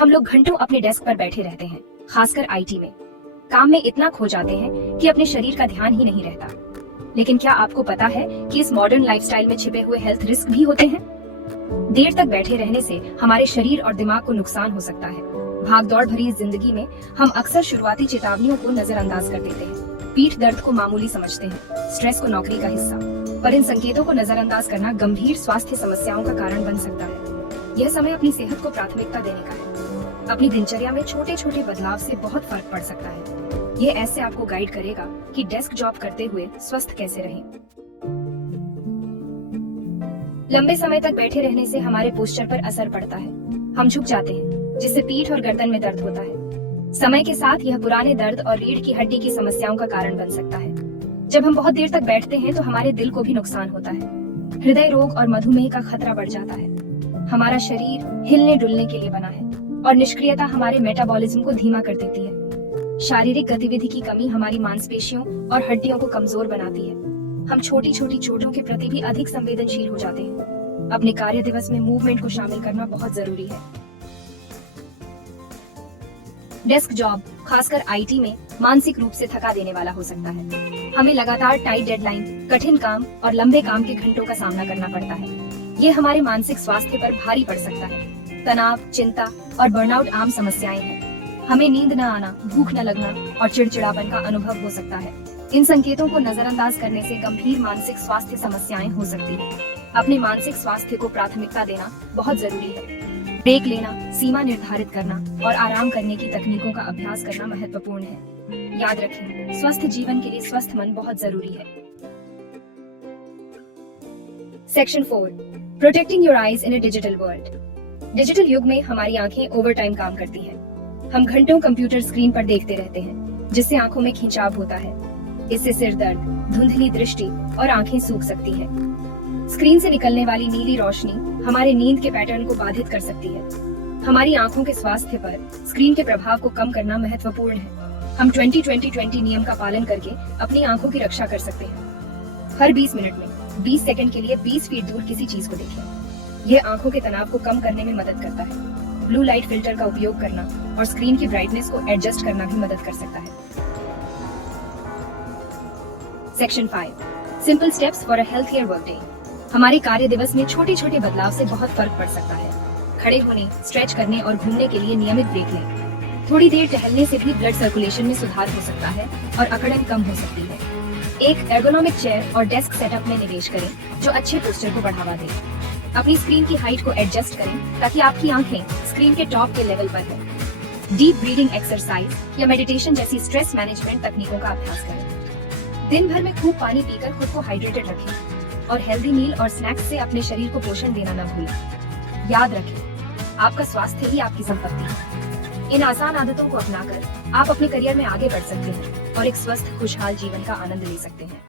हम लोग घंटों अपने डेस्क पर बैठे रहते हैं, खासकर आईटी में। काम में इतना खो जाते हैं कि अपने शरीर का ध्यान ही नहीं रहता। लेकिन क्या आपको पता है कि इस मॉडर्न लाइफस्टाइल में छिपे हुए हेल्थ रिस्क भी होते हैं? देर तक बैठे रहने से हमारे शरीर और दिमाग को नुकसान हो सकता है। भागदौड़ भरी इस जिंदगी में हम अक्सर शुरुआती चेतावनियों को नजरअंदाज कर देते हैं। पीठ दर्द को मामूली समझते हैं, स्ट्रेस को नौकरी का हिस्सा, पर इन संकेतों को नजरअंदाज करना गंभीर स्वास्थ्य समस्याओं का कारण बन सकता है। यह समय अपनी सेहत को प्राथमिकता देने का है। अपनी दिनचर्या में छोटे छोटे बदलाव से बहुत फर्क पड़ सकता है। यह ऐसे आपको गाइड करेगा कि डेस्क जॉब करते हुए स्वस्थ कैसे रहें। लंबे समय तक बैठे रहने से हमारे पोस्चर पर असर पड़ता है। हम झुक जाते हैं, जिससे पीठ और गर्दन में दर्द होता है। समय के साथ यह पुराने दर्द और रीढ़ की हड्डी की समस्याओं का कारण बन सकता है। जब हम बहुत देर तक बैठते हैं तो हमारे दिल को भी नुकसान होता है। हृदय रोग और मधुमेह का खतरा बढ़ जाता है। हमारा शरीर हिलने डुलने के लिए बना है और निष्क्रियता हमारे मेटाबॉलिज्म को धीमा कर देती है। शारीरिक गतिविधि की कमी हमारी मांसपेशियों और हड्डियों को कमजोर बनाती है। हम छोटी छोटी चोटों के प्रति भी अधिक संवेदनशील हो जाते हैं। अपने कार्य दिवस में मूवमेंट को शामिल करना बहुत जरूरी है। डेस्क जॉब, खासकर आईटी में, मानसिक रूप से थका देने वाला हो सकता है। हमें लगातार टाइट डेडलाइन, कठिन काम और लंबे काम के घंटों का सामना करना पड़ता है। ये हमारे मानसिक स्वास्थ्य पर भारी पड़ सकता है। तनाव, चिंता और बर्नआउट आम समस्याएं हैं। हमें नींद न आना, भूख न लगना और चिड़चिड़ापन का अनुभव हो सकता है। इन संकेतों को नजरअंदाज करने से गंभीर मानसिक स्वास्थ्य समस्याएं हो सकती हैं। अपने मानसिक स्वास्थ्य को प्राथमिकता देना बहुत जरूरी है। ब्रेक लेना, सीमा निर्धारित करना और आराम करने की तकनीकों का अभ्यास करना महत्वपूर्ण है। याद रखें, स्वस्थ जीवन के लिए स्वस्थ मन बहुत जरूरी है। Section 4, protecting your eyes in a digital world. Digital युग में हमारी आंखें ओवरटाइम काम करती हैं। हम घंटों कंप्यूटर स्क्रीन पर देखते रहते हैं, जिससे आंखों में खिंचाव होता है। इससे सिर दर्द, धुंधली दृष्टि और आंखें सूख सकती हैं। स्क्रीन से निकलने वाली नीली रोशनी हमारे नींद के पैटर्न को बाधित कर सकती है। हमारी आंखों के स्वास्थ्य पर स्क्रीन के प्रभाव को कम करना महत्वपूर्ण है। हम 20-20-20 नियम का पालन करके अपनी आंखों की रक्षा कर सकते हैं। हर 20 मिनट में 20 सेकंड के लिए 20 फीट दूर किसी चीज को देखें। यह आंखों के तनाव को कम करने में मदद करता है। ब्लू लाइट फिल्टर का उपयोग करना और स्क्रीन की ब्राइटनेस को एडजस्ट करना भी मदद कर सकता है। Section 5, simple steps for a healthier Workday. हमारे कार्य दिवस में छोटे छोटे बदलाव से बहुत फर्क पड़ सकता है। खड़े होने, स्ट्रेच करने और घूमने के लिए नियमित ब्रेक लें। थोड़ी देर टहलने से भी ब्लड सर्कुलेशन में सुधार हो सकता है और अकड़न कम हो सकती है। एक एर्गोनॉमिक चेयर और डेस्क सेटअप में निवेश करें जो अच्छे पोस्चर को बढ़ावा दे। अपनी स्क्रीन की हाइट को एडजस्ट करें ताकि आपकी आंखें स्क्रीन के टॉप के लेवल पर हो। डीप ब्रीदिंग एक्सरसाइज या मेडिटेशन जैसी स्ट्रेस मैनेजमेंट तकनीकों का अभ्यास करें। दिन भर में खूब पानी पीकर खुद को हाइड्रेटेड रखें और हेल्दी मील और स्नैक्स से अपने शरीर को पोषण देना न भूलें। याद रखें, आपका स्वास्थ्य ही आपकी संपत्ति है। इन आसान आदतों को अपनाकर आप अपने करियर में आगे बढ़ सकते हैं और एक स्वस्थ, खुशहाल जीवन का आनंद ले सकते हैं।